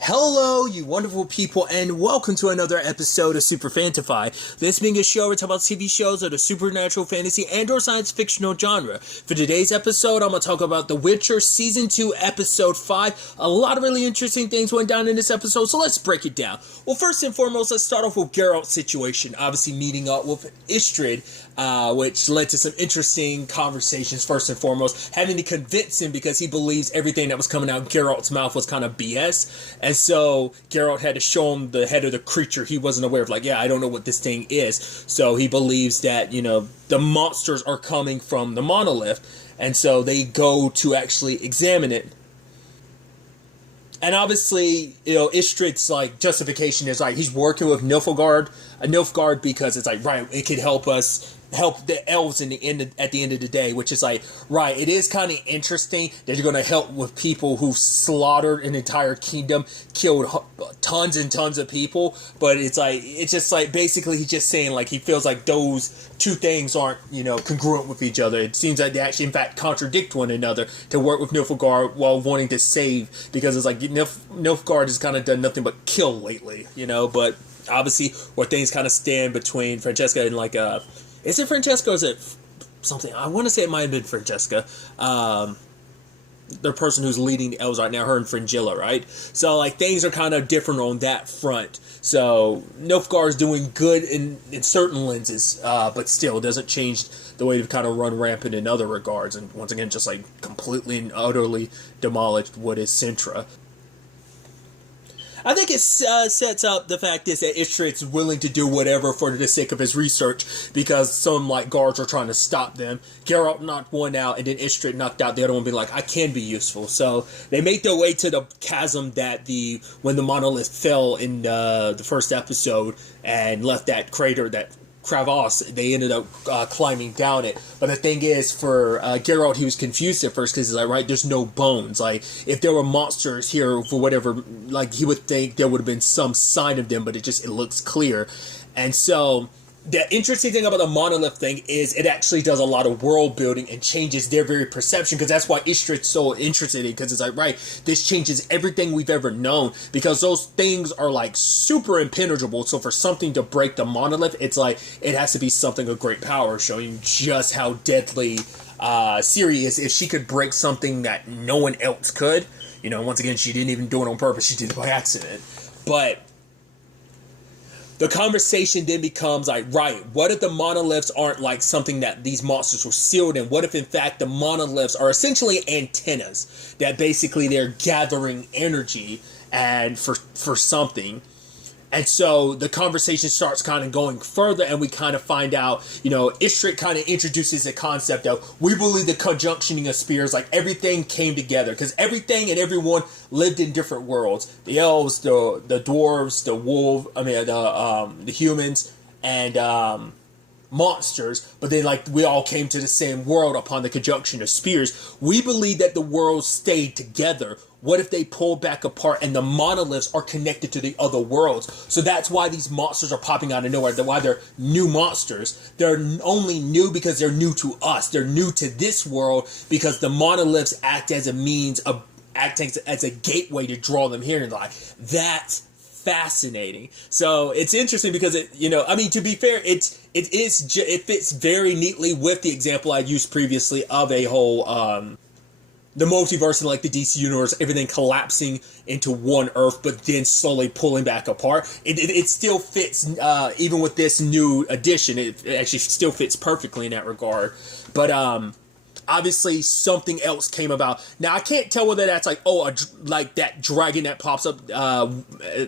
Hello, you wonderful people, and welcome to another episode of Super-Fanta-Fi. This being a show where we talk about TV shows of the supernatural, fantasy, and or science fictional genre. For today's episode, I'm going to talk about The Witcher Season 2, Episode 5. A lot of really interesting things went down in this episode, so let's break it down. Well, first and foremost, let's start off with Geralt's situation. Obviously meeting up with Istrid, which led to some interesting conversations, first and foremost, having to convince him because he believes everything that was coming out of Geralt's mouth was kind of BS. And so Geralt had to show him the head of the creature he wasn't aware of. Like, yeah, I don't know what this thing is. So he believes that, the monsters are coming from the monolith. And so they go to actually examine it. And obviously, Istrid's, justification is, he's working with Nilfgaard because it's, right, it could help the elves at the end of the day, which is, right, it is kind of interesting that you're going to help with people who slaughtered an entire kingdom, killed tons and tons of people, but it's just, basically he's just saying, he feels like those two things aren't, congruent with each other. It seems like they actually, in fact, contradict one another to work with Nilfgaard while wanting to save, because it's Nilfgaard has kind of done nothing but kill lately, but obviously where things kind of stand between Francesca and, is it Francesca or is it something? I want to say it might have been Francesca. The person who's leading the elves right now, her and Fringilla, right? So, things are kind of different on that front. So, Nilfgaard's doing good in certain lenses, but still doesn't change the way they've kind of run rampant in other regards. And once again, just, completely and utterly demolished what is Sintra. I think it sets up the fact is that Istrid's willing to do whatever for the sake of his research because some guards are trying to stop them. Geralt knocked one out and then Istrid knocked out the other one, being I can be useful. So they make their way to the chasm that when the monolith fell in the first episode and left that crater, that Kravos, they ended up climbing down it. But the thing is, for Geralt, he was confused at first because he's right, there's no bones. If there were monsters here for whatever, he would think there would have been some sign of them, but it looks clear. And so the interesting thing about the monolith thing is it actually does a lot of world building and changes their very perception, because that's why Istrid's so interested in, because it's right, this changes everything we've ever known, because those things are super impenetrable. So for something to break the monolith, it's it has to be something of great power, showing just how deadly Ciri is if she could break something that no one else could. Once again, she didn't even do it on purpose, she did it by accident. But the conversation then becomes right, what if the monoliths aren't something that these monsters were sealed in? What if, in fact, the monoliths are essentially antennas that basically they're gathering energy and for something? And so the conversation starts kind of going further, and we kind of find out, Istrid kind of introduces the concept of, we believe the conjunctioning of spheres, everything came together, because everything and everyone lived in different worlds. The elves, the dwarves, the humans, and monsters, but then we all came to the same world upon the conjunction of spheres. We believe that the worlds stayed together. What if they pull back apart and the monoliths are connected to the other worlds? So that's why these monsters are popping out of nowhere. That's why they're new monsters. They're only new because they're new to us. They're new to this world because the monoliths act as a means of acting as a gateway to draw them here. And that's fascinating. So it's interesting because to be fair, it fits very neatly with the example I used previously of a whole the multiverse and the DC universe, everything collapsing into one Earth, but then slowly pulling back apart. It still fits, even with this new addition. It actually still fits perfectly in that regard. But obviously something else came about. Now I can't tell whether that's that dragon that pops up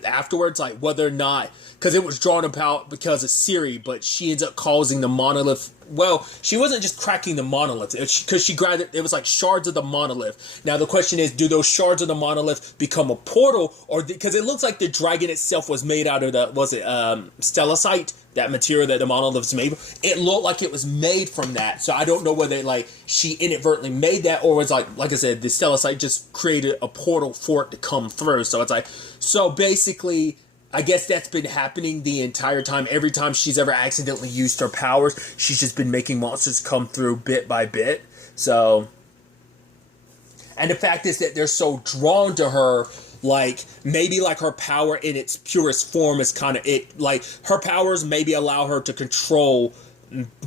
afterwards, whether or not, because it was drawn about because of Ciri, but she ends up causing the monolith. Well, she wasn't just cracking the monolith, because she grabbed it. It was shards of the monolith. Now the question is, do those shards of the monolith become a portal, or because it looks like the dragon itself was made out of stellacite, that material that the monolith's made. It looked like it was made from that. So I don't know whether she inadvertently made that, or was like I said, the stellacite just created a portal for it to come through. So it's so basically, I guess that's been happening the entire time. Every time she's ever accidentally used her powers, she's just been making monsters come through bit by bit. So, and the fact is that they're so drawn to her, like maybe like her power in its purest form is kind of it, like her powers maybe allow her to control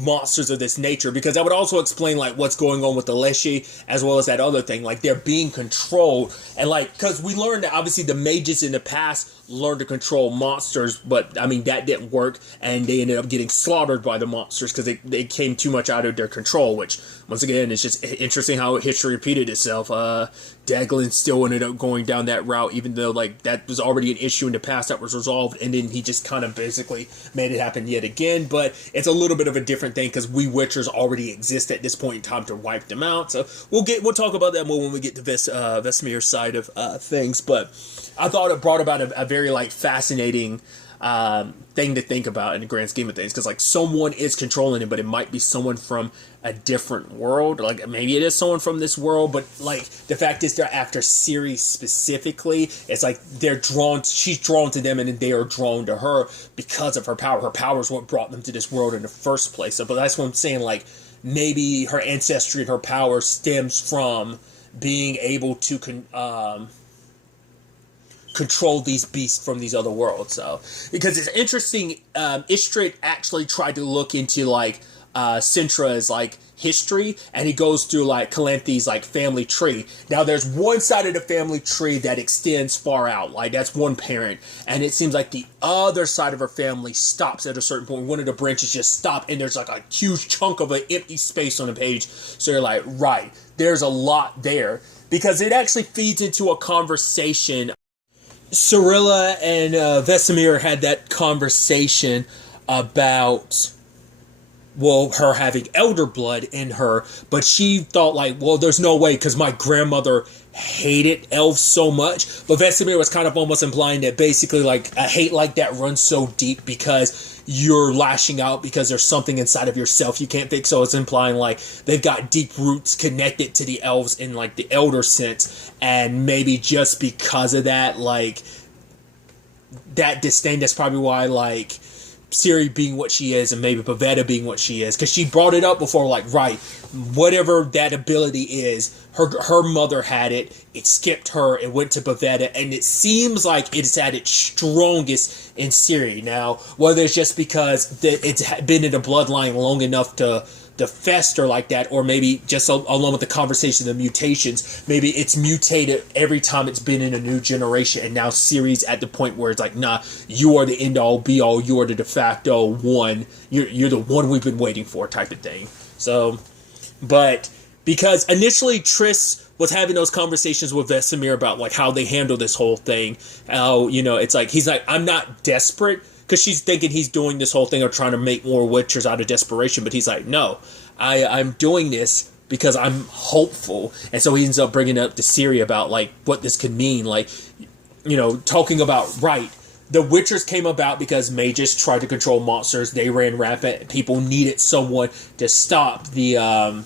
monsters of this nature, because that would also explain like what's going on with the Leshy as well as that other thing, like they're being controlled. And like, because we learned that obviously the mages in the past learned to control monsters, but I mean that didn't work, and they ended up getting slaughtered by the monsters because they came too much out of their control, which once again it's just interesting how history repeated itself. Daglin still ended up going down that route, even though like that was already an issue in the past that was resolved, and then he just kind of basically made it happen yet again. But it's a little bit of a different thing because we Witchers already exist at this point in time to wipe them out. So we'll talk about that more when we get to Vesemir's side of things. But I thought it brought about a very like fascinating thing to think about in the grand scheme of things, because like someone is controlling it, but it might be someone from a different world. Like maybe it is someone from this world, but like the fact is they're after Ciri specifically. It's like she's drawn to them, and they are drawn to her because of her power. Her power is what brought them to this world in the first place. So, but that's what I'm saying, like maybe her ancestry and her power stems from being able to control these beasts from these other worlds. So, because it's interesting, Istrid actually tried to look into like Sintra's like history, and he goes through like Calanthe's like family tree. Now there's one side of the family tree that extends far out, like that's one parent, and it seems like the other side of her family stops at a certain point. One of the branches just stop, and there's like a huge chunk of an empty space on the page. So you're like, right, there's a lot there, because it actually feeds into a conversation. Cirilla and Vesemir had that conversation about, well, her having elder blood in her, but she thought like, well, there's no way because my grandmother hated elves so much. But Vesemir was kind of almost implying that basically like a hate like that runs so deep because you're lashing out because there's something inside of yourself you can't fix. So it's implying like they've got deep roots connected to the elves in like the elder sense, and maybe just because of that, like that disdain, that's probably why like Ciri being what she is, and maybe Pavetta being what she is, because she brought it up before, like, right, whatever that ability is, her mother had it, it skipped her, it went to Pavetta, and it seems like it's at its strongest in Ciri. Now, whether it's just because it's been in the bloodline long enough to fester like that, or maybe just along with the conversation of the mutations, maybe it's mutated every time it's been in a new generation, and now Ciri's at the point where it's like, nah, you are the end-all be-all, you are the de facto one, you're the one we've been waiting for type of thing. So, but because initially Triss was having those conversations with Vesemir about like how they handle this whole thing, how, you know, it's like, he's like, I'm not desperate, because she's thinking he's doing this whole thing of trying to make more Witchers out of desperation. But he's like, no, I'm doing this because I'm hopeful. And so he ends up bringing up to Ciri about, like, what this could mean. Like, you know, talking about, right, the Witchers came about because mages tried to control monsters. They ran rampant. People needed someone to stop the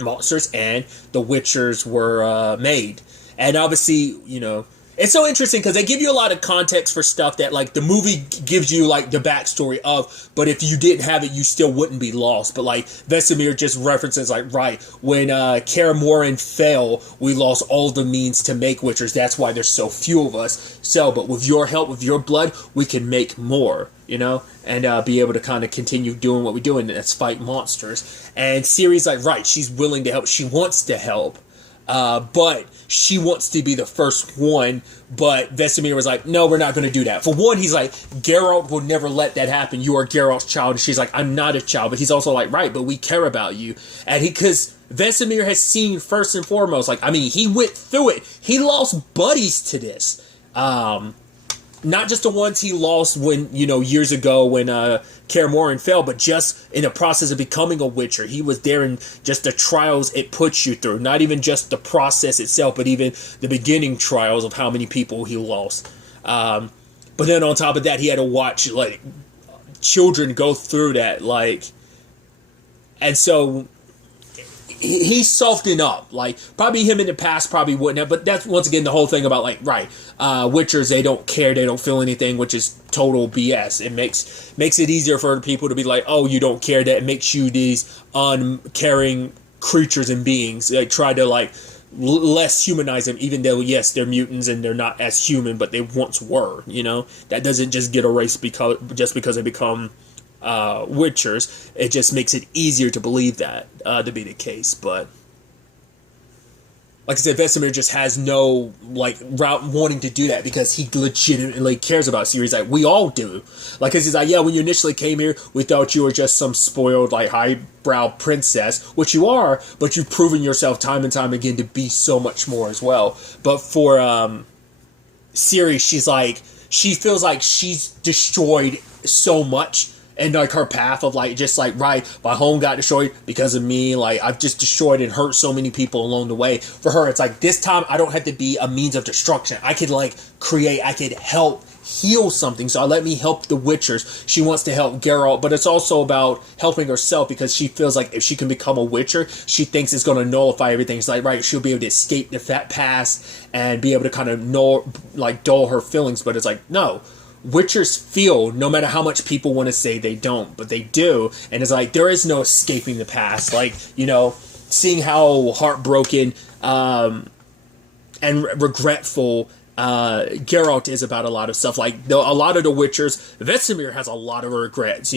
monsters, and the Witchers were made. And obviously, you know, it's so interesting because they give you a lot of context for stuff that, like, the movie gives you, like, the backstory of, but if you didn't have it, you still wouldn't be lost. But, like, Vesemir just references, like, right, when Kaer Morhen fell, we lost all the means to make Witchers. That's why there's so few of us. So, but with your help, with your blood, we can make more, you know, and be able to kind of continue doing what we do, and that's fight monsters. And Ciri's like, right, she's willing to help. She wants to help. But she wants to be the first one, but Vesemir was like, no, we're not going to do that. For one, he's like, Geralt will never let that happen. You are Geralt's child. And she's like, I'm not a child. But he's also like, right, but we care about you. And because Vesemir has seen first and foremost, like, I mean, he went through it. He lost buddies to this. Not just the ones he lost when, you know, years ago when Kaer Morhen fell, but just in the process of becoming a Witcher. He was there in just the trials it puts you through. Not even just the process itself, but even the beginning trials of how many people he lost. But then on top of that, he had to watch, like, children go through that, like, and so he's softened up. Like, probably him in the past probably wouldn't have, but that's once again the whole thing about, like, right, Witchers, they don't care, they don't feel anything, which is total BS. It makes it easier for people to be like, oh, you don't care, that makes you these uncaring creatures and beings. They try to, like, less humanize them, even though, yes, they're mutants and they're not as human, but they once were, That doesn't just get erased just because they become Witchers. It just makes it easier to believe that to be the case, but like I said, Vesemir just has no route wanting to do that because he legitimately cares about Ciri. Like we all do. Like, cause he's like, yeah, when you initially came here, we thought you were just some spoiled highbrow princess, which you are, but you've proven yourself time and time again to be so much more as well. But for Ciri, she feels like she's destroyed so much. And her path of right, my home got destroyed because of me. I've just destroyed and hurt so many people along the way. For her, it's this time I don't have to be a means of destruction. I could create, I could help heal something. So let me help the Witchers. She wants to help Geralt, but it's also about helping herself because she feels like if she can become a Witcher, she thinks it's going to nullify everything. It's right, she'll be able to escape the past and be able to kind of dull her feelings. But it's no. Witchers feel, no matter how much people want to say they don't, but they do, and it's there is no escaping the past. Seeing how heartbroken and regretful Geralt is about a lot of stuff. A lot of the Witchers, Vesemir has a lot of regrets,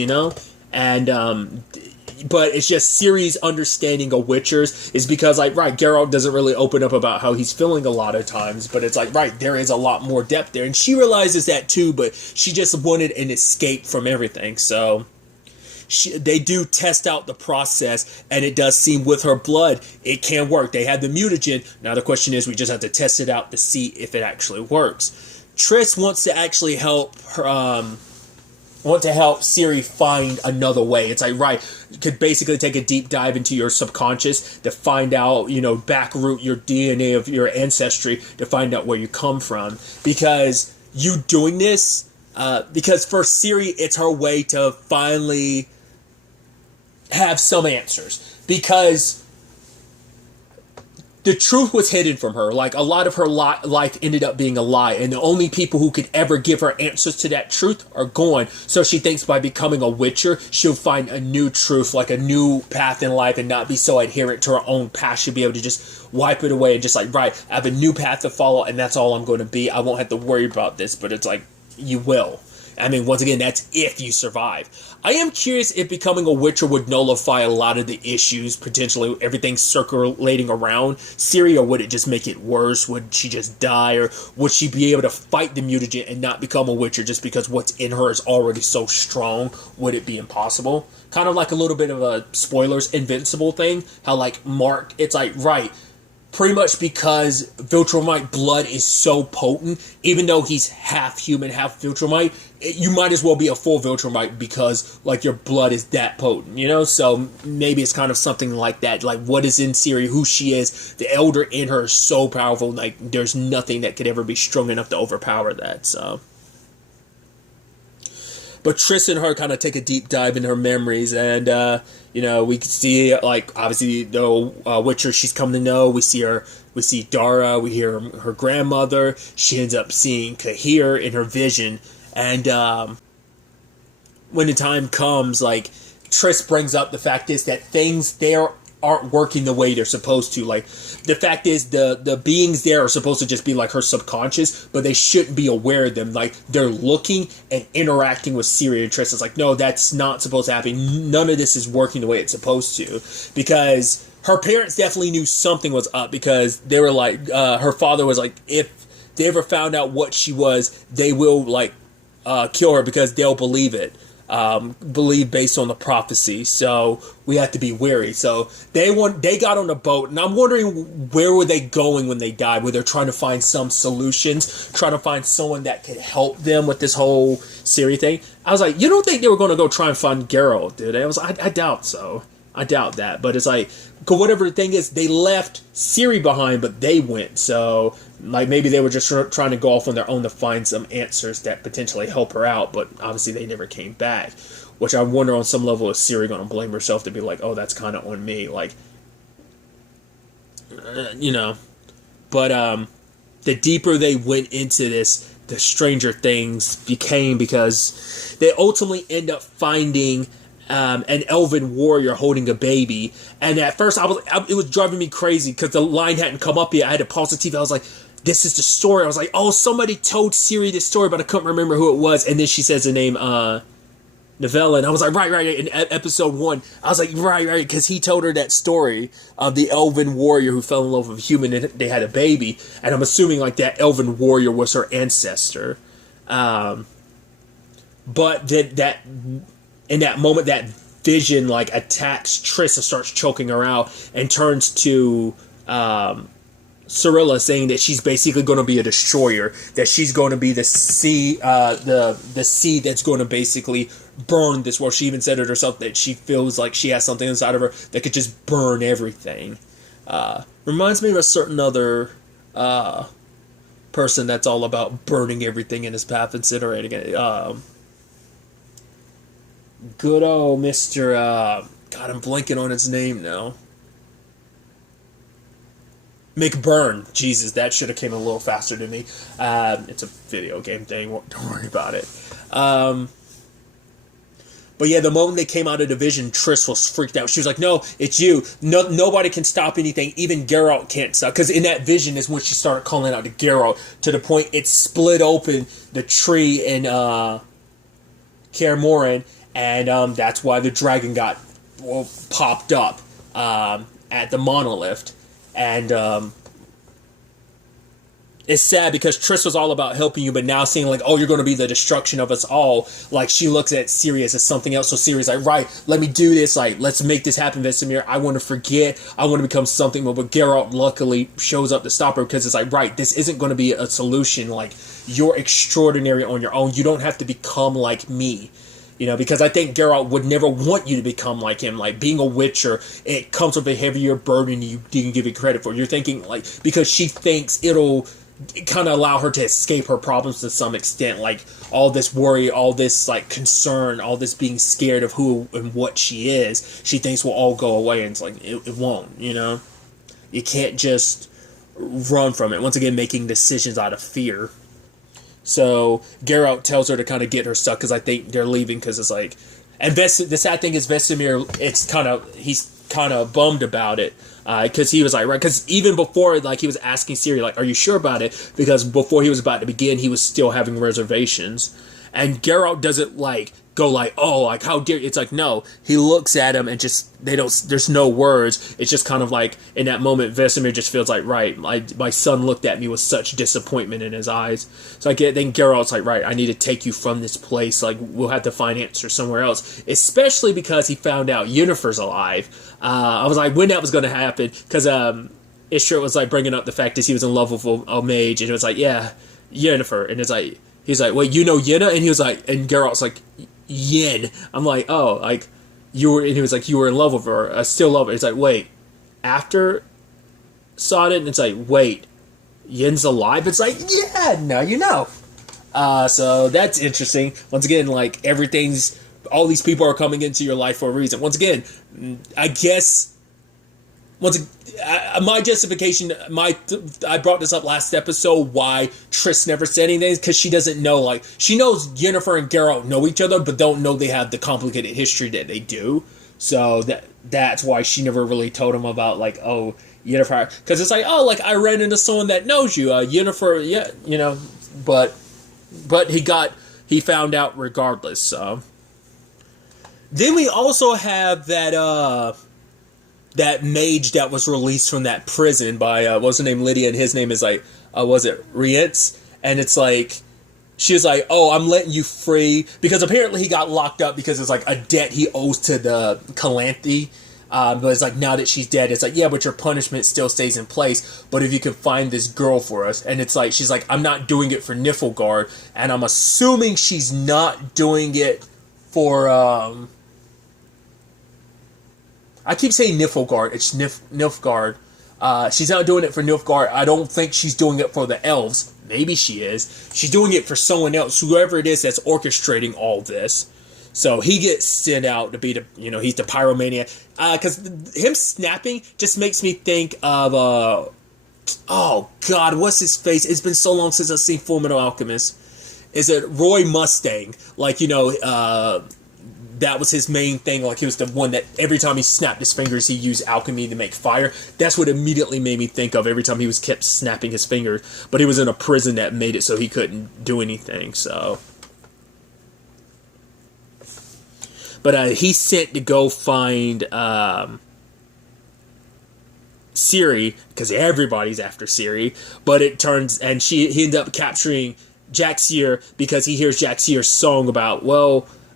and but it's just Ciri's understanding of Witchers is because, Geralt doesn't really open up about how he's feeling a lot of times, but it's there is a lot more depth there, and she realizes that too, but she just wanted an escape from everything, so they do test out the process, and it does seem with her blood, it can work. They have the mutagen. Now the question is, we just have to test it out to see if it actually works. Triss wants to actually help her, Ciri find another way. It's you could basically take a deep dive into your subconscious to find out, backroot your DNA of your ancestry to find out where you come from. Because you doing this, because for Ciri, it's her way to finally have some answers. Because the truth was hidden from her. A lot of her life ended up being a lie, and the only people who could ever give her answers to that truth are gone. So she thinks by becoming a Witcher, she'll find a new truth, a new path in life, and not be so adherent to her own past. She'll be able to just wipe it away and just right, I have a new path to follow, and that's all I'm going to be. I won't have to worry about this, but it's you will. I mean, once again, that's if you survive. I am curious if becoming a Witcher would nullify a lot of the issues, potentially everything circulating around Ciri, or would it just make it worse? Would she just die, or would she be able to fight the mutagen and not become a Witcher just because what's in her is already so strong? Would it be impossible? Kind of like a little bit of a spoilers Invincible thing, how Mark, it's right, pretty much because Viltrumite blood is so potent, even though he's half human, half Viltrumite, you might as well be a full Viltrumite because, your blood is that potent, So maybe it's kind of something like that. What is in Ciri, who she is, the Elder in her is so powerful, there's nothing that could ever be strong enough to overpower that, so. But Triss and her kind of take a deep dive in her memories, and, we can see, obviously, the Witcher she's come to know. We see Dara, we hear her grandmother. She ends up seeing Cahir in her vision, and when the time comes, Triss brings up the fact is that things there aren't working the way they're supposed to. The fact is the beings there are supposed to just be her subconscious, but they shouldn't be aware of them. They're looking and interacting with Ciri, and Triss is no, that's not supposed to happen. None of this is working the way it's supposed to, because her parents definitely knew something was up, because they were her father was if they ever found out what she was, they will kill her because they'll believe it. Believe based on the prophecy, so we have to be wary. So they got on the boat, and I'm wondering where were they going when they died? Were they trying to find some solutions, trying to find someone that could help them with this whole Ciri thing? I was you don't think they were going to go try and find Geralt, did they? I doubt so. I doubt that, but it's whatever the thing is, they left Ciri behind, but they went, so maybe they were just trying to go off on their own to find some answers that potentially help her out, but obviously they never came back, which I wonder on some level, is Ciri going to blame herself to be oh, that's kind of on me, but the deeper they went into this, the stranger things became, because they ultimately end up finding an elven warrior holding a baby. And at first, it was driving me crazy because the line hadn't come up yet. I had to pause the TV. I was like, this is the story. I was like, oh, somebody told Siri this story, but I couldn't remember who it was. And then she says the name, Novella, and I was like, right, in episode 1, I was like, right, because he told her that story of the elven warrior who fell in love with a human and they had a baby, and I'm assuming, like, that elven warrior was her ancestor. But that in that moment, that vision, like, attacks Triss and starts choking her out and turns to, Cirilla, saying that she's basically going to be a destroyer, that she's going to be the sea, the sea that's going to basically burn this world. She even said it herself that she feels like she has something inside of her that could just burn everything. Reminds me of a certain other person that's all about burning everything in his path, incinerating it. Good old Mr. God, I'm blanking on his name now. McBurn. Jesus, that should have came a little faster to me. It's a video game thing. Don't worry about it. But yeah, the moment they came out of Division, Triss was freaked out. She was like, no, it's you. No, nobody can stop anything. Even Geralt can't stop. Because in that vision is when she started calling out to Geralt, to the point it split open the tree in Kaer Morhen, and that's why the dragon got popped up at the monolith. And it's sad because Triss was all about helping you, but now seeing like, oh, you're going to be the destruction of us all. Like, she looks at Ciri as something else. So Ciri's like, right, let me do this. Like, let's make this happen, Vesemir. I want to forget. I want to become something. But Geralt luckily shows up to stop her because it's like, right, this isn't going to be a solution. Like, you're extraordinary on your own. You don't have to become like me. You know, because I think Geralt would never want you to become like him. Like, being a Witcher, it comes with a heavier burden you didn't give it credit for. You're thinking, like, because she thinks it'll kind of allow her to escape her problems to some extent. Like, all this worry, all this, like, concern, all this being scared of who and what she is, she thinks will all go away. And it's like, it won't, you know? You can't just run from it. Once again, making decisions out of fear. So Geralt tells her to kind of get her stuck because I think they're leaving because it's like, and the sad thing is Vesemir, he's kind of bummed about it because he was like, right, because even before, like, he was asking Ciri, like, are you sure about it? Because before he was about to begin, he was still having reservations, and Geralt doesn't like go like, oh, like, how dare you? It's like, no, he looks at him and just, there's no words. It's just kind of like, in that moment, Vesemir just feels like, right, my son looked at me with such disappointment in his eyes. So I think Geralt's like, right, I need to take you from this place. Like, we'll have to find answers somewhere else. Especially because he found out Yennefer's alive. I was like, when that was going to happen, because Ishtar was like bringing up the fact that he was in love with a mage, and it was like, yeah, Yennefer, and it's like, he's like, wait, you know Yenna? And he was like, and Geralt's like, Yen. I'm like, oh, like, you were, and he was like, you were in love with her, I still love her. It's like, wait, after saw it, and it's like, wait, Yen's alive? It's like, yeah, now you know. So that's interesting. Once again, like, all these people are coming into your life for a reason. Once again, I guess, my justification, I brought this up last episode, why Triss never said anything, because she doesn't know, like, she knows Yennefer and Geralt know each other, but don't know they have the complicated history that they do. So that's why she never really told him about, like, oh, Yennefer, because it's like, oh, like, I ran into someone that knows you, Yennefer, yeah, you know, but he found out regardless, so. Then we also have that mage that was released from that prison by, what's her name, Lydia, and his name is, like, was it Rietz? And it's like, she was like, oh, I'm letting you free, because apparently he got locked up because it's, like, a debt he owes to the Calanthe, but it's like, now that she's dead, it's like, yeah, but your punishment still stays in place, but if you can find this girl for us, and it's like, she's like, I'm not doing it for Niflgaard, and I'm assuming she's not doing it for, I keep saying Niflgaard. It's Nilfgaard. She's not doing it for Nilfgaard. I don't think she's doing it for the elves. Maybe she is. She's doing it for someone else, whoever it is that's orchestrating all this. So he gets sent out to be the, you know, he's the pyromaniac. Because him snapping just makes me think of, oh God, what's his face? It's been so long since I've seen Fullmetal Alchemist. Is it Roy Mustang? Like, you know, that was his main thing. Like, he was the one that every time he snapped his fingers, he used alchemy to make fire. That's what immediately made me think of every time he was kept snapping his fingers. But he was in a prison that made it so he couldn't do anything, so. But he's sent to go find Siri, because everybody's after Siri. But it turns, and he ends up capturing Jack Sear because he hears Jack Sear's song about,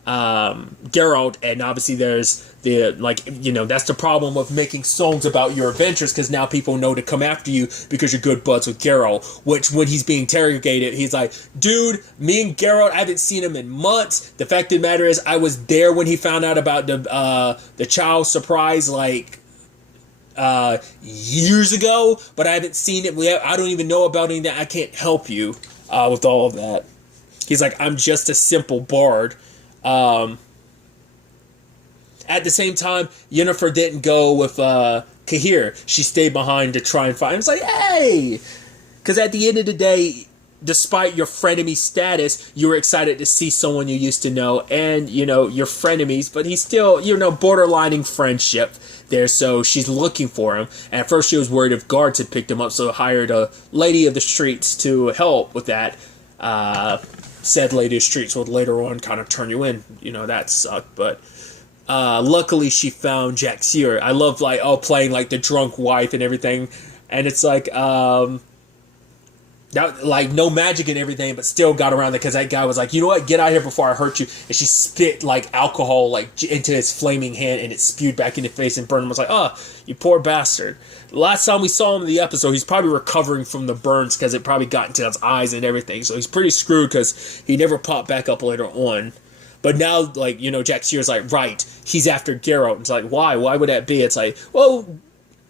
Geralt, and obviously there's that's the problem of making songs about your adventures, because now people know to come after you because you're good buds with Geralt. Which, when he's being interrogated, he's like, dude, me and Geralt, I haven't seen him in months. The fact of the matter is, I was there when he found out about the child surprise, years ago, but I haven't seen it. I don't even know about anything. I can't help you with all of that. He's like, I'm just a simple bard. At the same time, Yennefer didn't go with Cahir. She stayed behind to try and find him. It's like, hey! Because at the end of the day, despite your frenemy status, you were excited to see someone you used to know, and, you're frenemies, but he's still, borderlining friendship there, so she's looking for him. And at first she was worried if guards had picked him up, so hired a lady of the streets to help with that. Said lady of the streets would later on kind of turn you in. That sucked, but luckily she found Jack Sear. I love, playing, the drunk wife and everything, and it's no magic and everything, but still got around it, because that guy was like, you know what, get out of here before I hurt you. And she spit alcohol into his flaming hand, and it spewed back in his face, and Burnham was like, oh, you poor bastard. Last time we saw him in the episode, he's probably recovering from the burns because it probably got into his eyes and everything, so he's pretty screwed because he never popped back up later on. But now, Jack Sear's right, he's after Geralt. It's like, why would that be? It's like, well,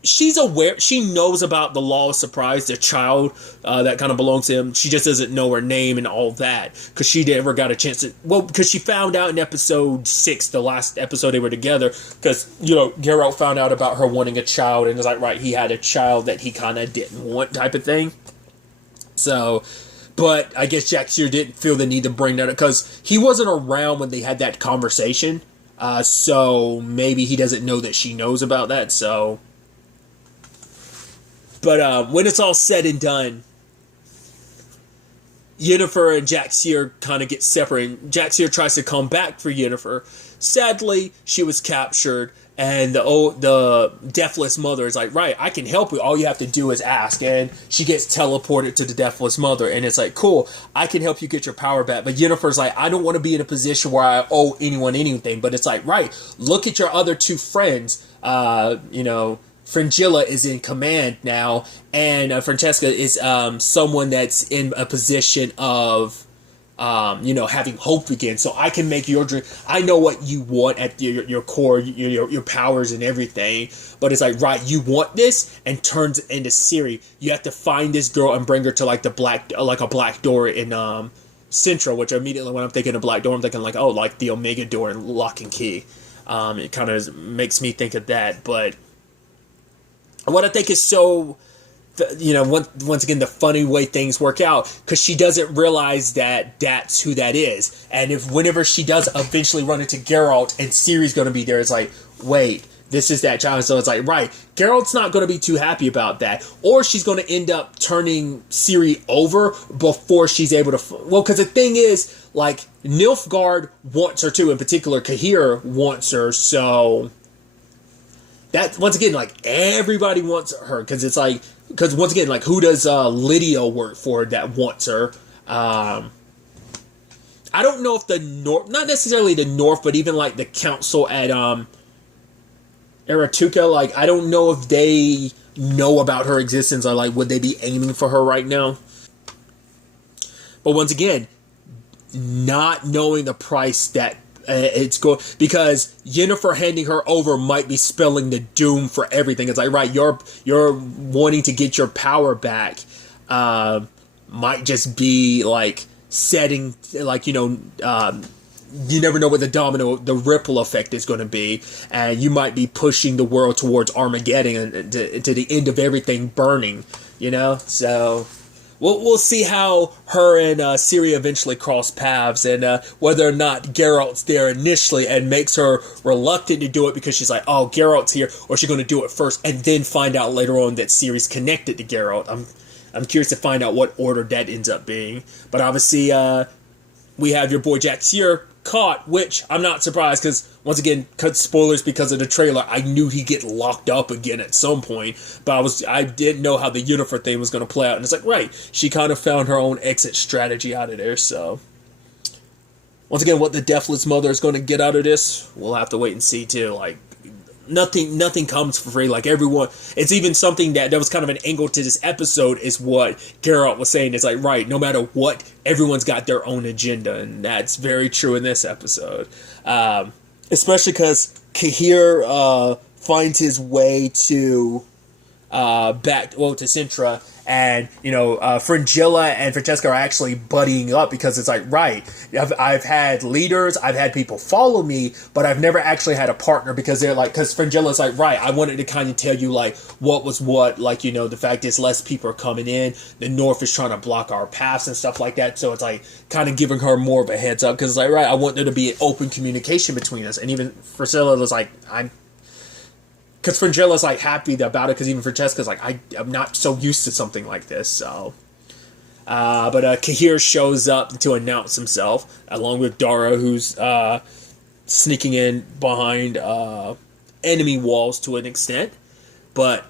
she's aware, she knows about the law of surprise, the child that kind of belongs to him. She just doesn't know her name and all that, because she never got a chance to, because she found out in episode 6, the last episode they were together, because, Geralt found out about her wanting a child, and was like, right, he had a child that he kind of didn't want, type of thing. So, but I guess Jack Sear didn't feel the need to bring that up, because he wasn't around when they had that conversation, so maybe he doesn't know that she knows about that, so. But when it's all said and done, Yennefer and Jack Sear kind of get separated. Jack Sear tries to come back for Yennefer. Sadly, she was captured, and the deathless mother is like, right, I can help you. All you have to do is ask. And she gets teleported to the deathless mother, and it's like, cool, I can help you get your power back. But Yennefer's like, I don't want to be in a position where I owe anyone anything. But it's like, right, look at your other two friends, Fringilla is in command now, and Francesca is someone that's in a position of, having hope again. So I can make your dream. I know what you want at your core, your powers and everything. But it's like, right, you want this, and turns it into Ciri. You have to find this girl and bring her to a black door in Central. Which immediately, when I'm thinking of black door, I'm thinking the Omega door in Lock and Key. It kind of makes me think of that, but. What I think is so, once again, the funny way things work out, because she doesn't realize that that's who that is. And whenever she does eventually run into Geralt and Ciri's going to be there, it's like, wait, this is that child. So it's like, right, Geralt's not going to be too happy about that. Or she's going to end up turning Ciri over before she's able to, because the thing is, Nilfgaard wants her too. In particular, Cahir wants her, so. That, once again, everybody wants her, because it's because once again, who does Lydia work for that wants her? I don't know if the North, not necessarily the North, but even the council at Aratuka, I don't know if they know about her existence, or would they be aiming for her right now? But once again, not knowing the price that it's going, because Yennefer handing her over might be spelling the doom for everything. It's like, right, you're wanting to get your power back, might just be setting, you never know what the ripple effect is going to be, and you might be pushing the world towards Armageddon and to the end of everything burning, so. we'll see how her and Ciri eventually cross paths, and whether or not Geralt's there initially and makes her reluctant to do it because she's like, oh, Geralt's here, or she's going to do it first and then find out later on that Ciri's connected to Geralt. I'm curious to find out what order that ends up being. But obviously, we have your boy Jack Sear caught, which I'm not surprised because, once again, cut spoilers because of the trailer. I knew he'd get locked up again at some point, but I didn't know how the Yennefer thing was going to play out. And it's like, right, she kind of found her own exit strategy out of there. So, once again, what the Deathless Mother is going to get out of this, we'll have to wait and see too. Like, nothing comes for free. Like, everyone, it's even something that was kind of an angle to this episode, is what Geralt was saying. It's like, right, no matter what, everyone's got their own agenda, and that's very true in this episode. Especially because Cahir finds his way to to Sintra, and Fringilla and Francesca are actually buddying up because it's like, right, I've had leaders, I've had people follow me, but I've never actually had a partner, because they're like, because Fringilla's like, right, I wanted to kind of tell you like what was what, like, the fact is less people are coming in, the North is trying to block our paths and stuff like that, so it's like kind of giving her more of a heads up, because it's like, right, I want there to be an open communication between us. And even Priscilla was like, because Fringilla's like happy about it, because even Francesca's like, I'm not so used to something like this. So, but Cahir shows up to announce himself along with Dara, who's sneaking in behind enemy walls to an extent. But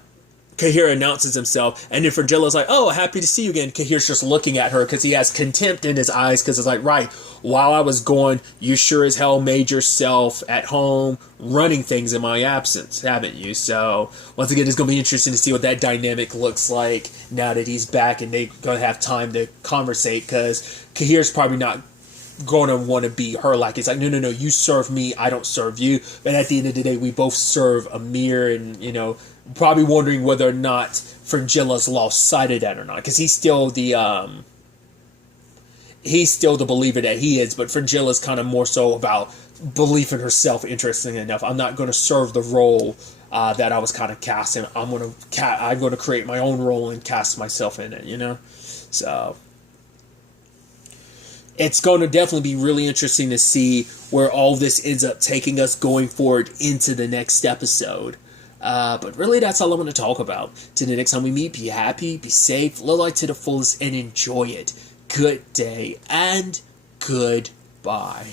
Cahir announces himself, and then Fringilla's like, oh, happy to see you again. Cahir's just looking at her because he has contempt in his eyes, because it's like, right, while I was gone, you sure as hell made yourself at home running things in my absence, haven't you? So, once again, it's going to be interesting to see what that dynamic looks like now that he's back and they're going to have time to conversate, because Cahir's probably not going to want to be her. Like, it's like, no, you serve me, I don't serve you. But at the end of the day, we both serve Amir, and, probably wondering whether or not Fringilla's lost sight of that or not, because he's still the believer that he is, but Fringilla's kind of more so about belief in herself. Interesting enough, I'm not going to serve the role that I was kind of casting. I'm going to create my own role and cast myself in it. So it's going to definitely be really interesting to see where all this ends up taking us going forward into the next episode. But really, that's all I'm going to talk about. Till the next time we meet, be happy, be safe, live life to the fullest, and enjoy it. Good day, and goodbye.